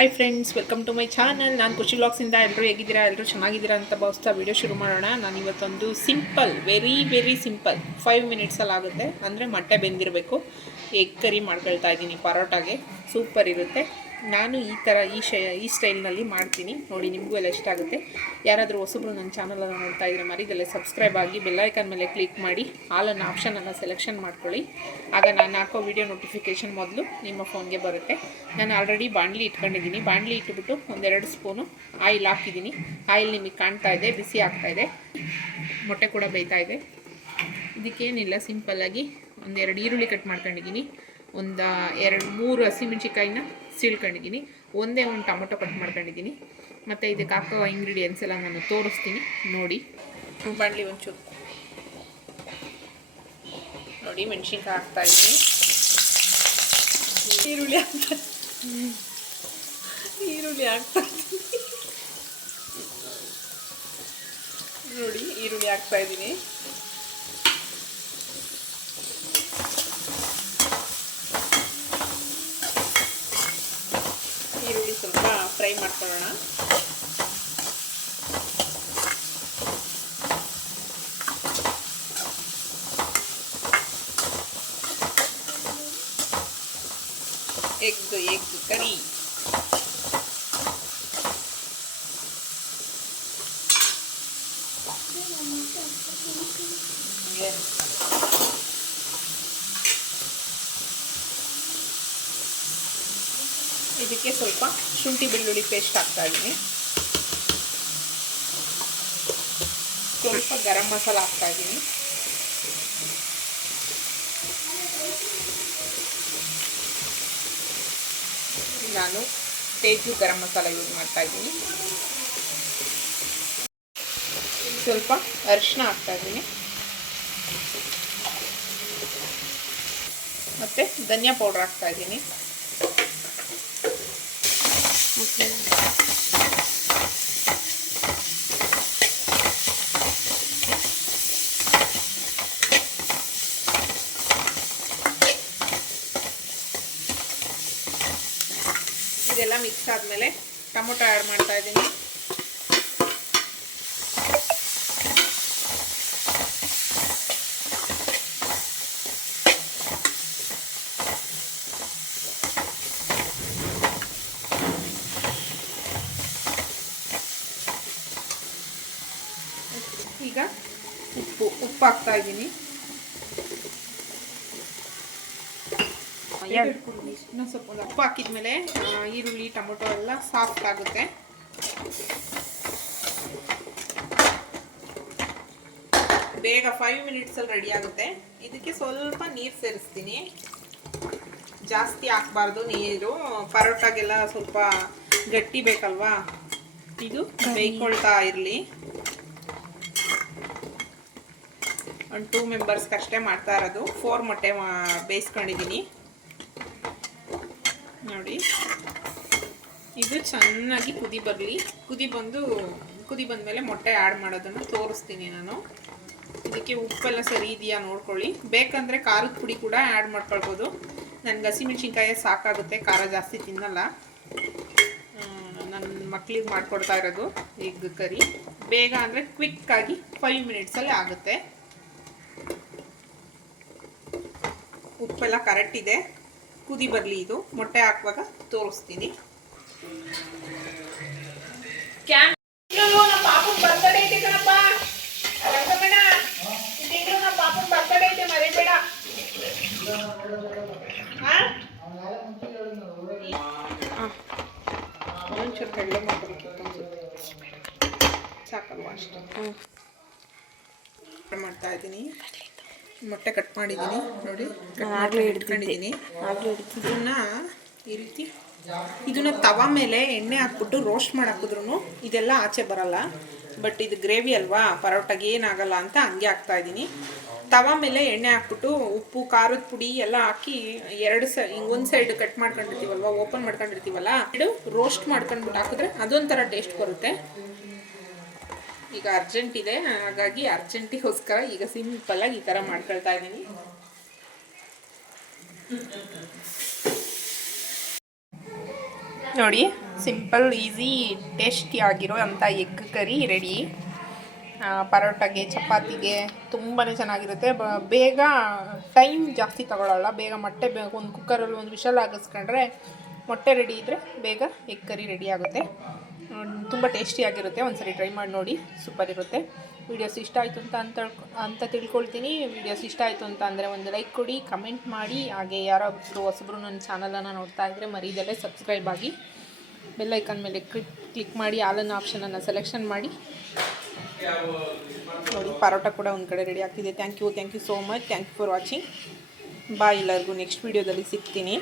Hi friends, welcome to my channel. ನಾನು ಖುಷಿ ವ್ಲಾಗ್ಸಿಂದ. ಎಲ್ಲರೂ ಹೇಗಿದ್ದೀರಾ? ಎಲ್ಲರೂ ಚೆನ್ನಾಗಿದ್ದೀರಾ ಅಂತ ಭಾವಿಸ್ತಾ ವಿಡಿಯೋ ಶುರು ಮಾಡೋಣ. ನಾನು ಇವತ್ತೊಂದು ಸಿಂಪಲ್, ವೆರಿ ಸಿಂಪಲ್ 5 ಮಿನಿಟ್ಸಲ್ಲಿ ಆಗುತ್ತೆ, ಅಂದರೆ ಮೊಟ್ಟೆ ಬೆಂದಿರಬೇಕು, ಎಗ್ ಕರಿ ಮಾಡ್ಕೊಳ್ತಾ ಇದ್ದೀನಿ ಪರೋಟಾಗೆ. ಸೂಪರ್ ಇರುತ್ತೆ. ನಾನು ಈ ಥರ ಈ ಸ್ಟೈಲ್ನಲ್ಲಿ ಮಾಡ್ತೀನಿ ನೋಡಿ. ನಿಮಗೂ ಎಲ್ಲ ಇಷ್ಟ ಆಗುತ್ತೆ. ಯಾರಾದರೂ ಹೊಸಬ್ರು ನನ್ನ ಚಾನಲನ್ನು ನೋಡ್ತಾ ಇದ್ದರೆ ಮರಿದಲ್ಲೇ ಸಬ್ಸ್ಕ್ರೈಬ್ ಆಗಿ ಬೆಲ್ಲೈಕನ್ ಮೇಲೆ ಕ್ಲಿಕ್ ಮಾಡಿ ಆಲನ್ನು ಆಪ್ಷನನ್ನು ಸೆಲೆಕ್ಷನ್ ಮಾಡ್ಕೊಳ್ಳಿ. ಆಗ ನಾನು ಹಾಕೋ ವಿಡಿಯೋ ನೋಟಿಫಿಕೇಷನ್ ಮೊದಲು ನಿಮ್ಮ ಫೋನ್ಗೆ ಬರುತ್ತೆ. ನಾನು ಆಲ್ರೆಡಿ ಬಾಣಲಿ ಇಟ್ಕೊಂಡಿದ್ದೀನಿ. ಬಾಣಲಿ ಇಟ್ಬಿಟ್ಟು 1-2 ಸ್ಪೂನು ಆಯಿಲ್ ಹಾಕಿದ್ದೀನಿ. ಆಯಿಲ್ ನಿಮಗೆ ಕಾಣ್ತಾ ಇದೆ, ಬಿಸಿ ಆಗ್ತಾಯಿದೆ. ಮೊಟ್ಟೆ ಕೂಡ ಬೇಯ್ತಾ ಇದೆ. ಇದಕ್ಕೇನಿಲ್ಲ, ಸಿಂಪಲ್ಲಾಗಿ 1-2 ಈರುಳ್ಳಿ ಕಟ್ ಮಾಡ್ಕೊಂಡಿದ್ದೀನಿ, 1-2-3 ಹಸಿಮೆಣ್ಸಿಕಾಯಿನ ಸೀಳ್ಕೊಂಡಿದ್ದೀನಿ, ಒಂದು ಟೊಮೊಟೊ ಕಟ್ ಮಾಡ್ಕೊಂಡಿದ್ದೀನಿ. ಮತ್ತು ಇದಕ್ಕೆ ಹಾಕೋ ಇಂಗ್ರೀಡಿಯೆಂಟ್ಸ್ ಎಲ್ಲ ನಾನು ತೋರಿಸ್ತೀನಿ ನೋಡಿ. ಬಾಣಲಿ ಒಂಚೂರು ನೋಡಿ, ಮೆಣಸಿನ್ಕಾಯಿ ಹಾಕ್ತಾಯಿದ್ದೀನಿ, ಈರುಳ್ಳಿ ಹಾಕ್ತಾಯಿದ್ದೀನಿ ನೋಡಿ. ಈರುಳ್ಳಿ ಹಾಕ್ತಾಯಿದ್ದೀನಿ. ಈರುಳ್ಳಿ ಸ್ವಲ್ಪ ಫ್ರೈ ಮಾಡ್ಕೊಳ್ಳೋಣ. Egg curry. ಇದಕ್ಕೆ ಸ್ವಲ್ಪ ಶುಂಠಿ ಬೆಳ್ಳುಳ್ಳಿ ಪೇಸ್ಟ್ ಹಾಕ್ತಾ ಇದ್ದೀನಿ, ಸ್ವಲ್ಪ ಗರಂ ಮಸಾಲ ಹಾಕ್ತಾ ಇದ್ದೀನಿ, ನಾನು ತೇಜು ಗರಂ ಮಸಾಲ ಯೂಸ್ ಮಾಡ್ತಾ ಇದ್ದೀನಿ, ಸ್ವಲ್ಪ ಅರಿಶಿನ ಹಾಕ್ತಾ ಇದ್ದೀನಿ, ಮತ್ತು ಧನಿಯಾ ಪೌಡ್ರ್ ಹಾಕ್ತಾ ಇದ್ದೀನಿ. ಇದೆಲ್ಲ ಮಿಕ್ಸ್ ಆದಮೇಲೆ ಟೊಮೊಟೊ ಆ್ಯಡ್ ಮಾಡ್ತಾ ಇದ್ದೀನಿ. ಈಗ ಉಪ್ಪು ಹಾಕ್ತಾ ಇದ್ದೀನಿ. ಇನ್ನೊಂದು ಸ್ವಲ್ಪ ಉಪ್ಪು ಹಾಕಿದ್ಮೇಲೆ ಈರುಳ್ಳಿ ಟೊಮೊಟೊ ಎಲ್ಲ ಸಾಫ್ಟ್ ಆಗುತ್ತೆ. ಬೇಗ 5 ಮಿನಿಟ್ಸಲ್ಲಿ ರೆಡಿ ಆಗುತ್ತೆ. ಇದಕ್ಕೆ ಸ್ವಲ್ಪ ನೀರು ಸೇರಿಸ್ತೀನಿ, ಜಾಸ್ತಿ ಹಾಕ್ಬಾರ್ದು ನೀರು, ಪರೋಟಾಗೆಲ್ಲ ಸ್ವಲ್ಪ ಗಟ್ಟಿ ಬೇಕಲ್ವಾ, ಇದು ಬೇಯ್ಕೊಳ್ತಾ ಇರಲಿ. 2 ಮೆಂಬರ್ಸ್ಗೆ ಅಷ್ಟೇ ಮಾಡ್ತಾ ಇರೋದು. 4 ಮೊಟ್ಟೆ ಬೇಯಿಸ್ಕೊಂಡಿದ್ದೀನಿ ನೋಡಿ. ಇದು ಚೆನ್ನಾಗಿ ಕುದಿ ಬರಲಿ. ಕುದಿ ಬಂದಮೇಲೆ ಮೊಟ್ಟೆ ಆ್ಯಡ್ ಮಾಡೋದನ್ನು ತೋರಿಸ್ತೀನಿ ನಾನು. ಇದಕ್ಕೆ ಉಪ್ಪೆಲ್ಲ ಸರಿ ಇದೆಯಾ ನೋಡ್ಕೊಳ್ಳಿ. ಬೇಕಂದರೆ ಖಾರದ ಪುಡಿ ಕೂಡ ಆ್ಯಡ್ ಮಾಡ್ಕೊಳ್ಬೋದು. ನನಗೆ ಹಸಿಮೆಣ್ಸಿನ್ಕಾಯಿ ಸಾಕಾಗುತ್ತೆ, ಖಾರ ಜಾಸ್ತಿ ತಿನ್ನಲ್ಲ. ನನ್ನ ಮಕ್ಳಿಗೆ ಮಾಡಿಕೊಡ್ತಾ ಇರೋದು ಎಗ್ ಕರಿ. ಬೇಗ ಅಂದರೆ ಕ್ವಿಕ್ಕಾಗಿ 5 ಮಿನಿಟ್ಸಲ್ಲಿ ಆಗುತ್ತೆ. ಉಪ್ಪೆಲ್ಲ ಕರೆಕ್ಟ್ ಇದೆ. ಕುದಿ ಬರಲಿ. ಇದು ಮೊಟ್ಟೆ ಹಾಕುವಾಗ ತೋರಿಸ್ತೀನಿ. ನಮ್ಮ ಪಾಪನ ಬರ್ತಡೇ ಐತೆ ಕಣಪ್ಪ, ರಂಗಮ್ಮಣ್ಣ. ತಿಂಗಳು ನಮ್ಮ ಪಾಪನ ಬರ್ತಡೇ ಐತೆ, ಮರಿಬೇಡ. ಒಂಚೂರು ಕಡಲೆ ಮಾಡ್ಕೊಬೇಕು ಸಾಕಲ್ವಾ, ಅಷ್ಟು ಮಾಡ್ತಾ ಇದ್ದೀನಿ. ಮೊಟ್ಟೆ ಕಟ್ ಮಾಡಿದ್ದೀನಿ ನೋಡಿ, ಇಟ್ಕೊಂಡಿದ್ದೀನಿ. ಇದನ್ನ ತವಾ ಮೇಲೆ ಎಣ್ಣೆ ಹಾಕ್ಬಿಟ್ಟು ರೋಸ್ಟ್ ಮಾಡಿ ಹಾಕಿದ್ರು ಇದೆಲ್ಲ ಆಚೆ ಬರಲ್ಲ. ಬಟ್ ಇದು ಗ್ರೇವಿ ಅಲ್ವಾ, ಪರೋಟಾಗೆ ಏನಾಗಲ್ಲ ಅಂತ ಹಂಗೆ ಹಾಕ್ತಾ ಇದ್ದೀನಿ. ತವಾ ಮೇಲೆ ಎಣ್ಣೆ ಹಾಕ್ಬಿಟ್ಟು ಉಪ್ಪು ಖಾರದ ಪುಡಿ ಎಲ್ಲ ಹಾಕಿ ಒಂದು ಸೈಡ್ ಕಟ್ ಮಾಡ್ಕೊಂಡಿರ್ತೀವಲ್ವ, ಓಪನ್ ಮಾಡ್ಕೊಂಡಿರ್ತೀವಲ್ಲ, ಇದು ರೋಸ್ಟ್ ಮಾಡ್ಕೊಂಡ್ಬಿಟ್ಟು ಹಾಕಿದ್ರೆ ಅದೊಂಥರ ಟೇಸ್ಟ್ ಬರುತ್ತೆ. ಈಗ ಅರ್ಜೆಂಟ್ ಇದೆ, ಹಾಗಾಗಿ ಅರ್ಜೆಂಟಿಗೋಸ್ಕರ ಈಗ ಸಿಂಪಲ್ಲಾಗಿ ಈ ಥರ ಮಾಡ್ಕೊಳ್ತಾ ಇದ್ದೀನಿ. ನೋಡಿ ಸಿಂಪಲ್ ಈಸಿ ಟೇಸ್ಟಿ ಆಗಿರೋ ಅಂಥ ಎಗ್ ಕರಿ ರೆಡಿ. ಪರೋಟಾಗೆ ಚಪಾತಿಗೆ ತುಂಬಾ ಚೆನ್ನಾಗಿರುತ್ತೆ. ಬೇಗ ಟೈಮ್ ಜಾಸ್ತಿ ತಗೊಳ್ಳಲ್ಲ. ಬೇಗ ಮೊಟ್ಟೆ ಒಂದು ಕುಕ್ಕರಲ್ಲಿ ಒಂದು ವಿಷಲ್ ಆಗಿಸ್ಕೊಂಡ್ರೆ ಮೊಟ್ಟೆ ರೆಡಿ ಇದ್ದರೆ ಬೇಗ ಎಗ್ ಕರಿ ರೆಡಿ ಆಗುತ್ತೆ. ತುಂಬ ಟೇಸ್ಟಿಯಾಗಿರುತ್ತೆ. ಒಂದ್ಸರಿ ಟ್ರೈ ಮಾಡಿ ನೋಡಿ, ಸೂಪರ್ ಇರುತ್ತೆ. ವೀಡಿಯೋಸ್ ಇಷ್ಟ ಆಯಿತು ಅಂತ ತಿಳ್ಕೊಳ್ತೀನಿ. ವೀಡಿಯೋಸ್ ಇಷ್ಟ ಆಯಿತು ಅಂತ ಅಂದರೆ ಒಂದು ಲೈಕ್ ಕೊಡಿ, ಕಮೆಂಟ್ ಮಾಡಿ. ಹಾಗೆ ಯಾರಾದರೂ ಹೊಸಬ್ರು ನನ್ನ ಚಾನಲನ್ನು ನೋಡ್ತಾ ಇದ್ದರೆ ಮರೀದಲ್ಲೇ ಸಬ್ಸ್ಕ್ರೈಬ್ ಆಗಿ ಬೆಲ್ ಐಕಾನ್ ಮೇಲೆ ಕ್ಲಿಕ್ ಮಾಡಿ ಆಲ್ ಆಪ್ಷನನ್ನು ಸೆಲೆಕ್ಷನ್ ಮಾಡಿ. ನೋಡಿ ಪರೋಟ ಕೂಡ ಒಂದು ಕಡೆ ರೆಡಿ ಆಗ್ತಿದೆ. Thank you so much. Thank you for watching. Bye. ಎಲ್ಲರಿಗೂ ನೆಕ್ಸ್ಟ್ ವೀಡಿಯೋದಲ್ಲಿ ಸಿಗ್ತೀನಿ.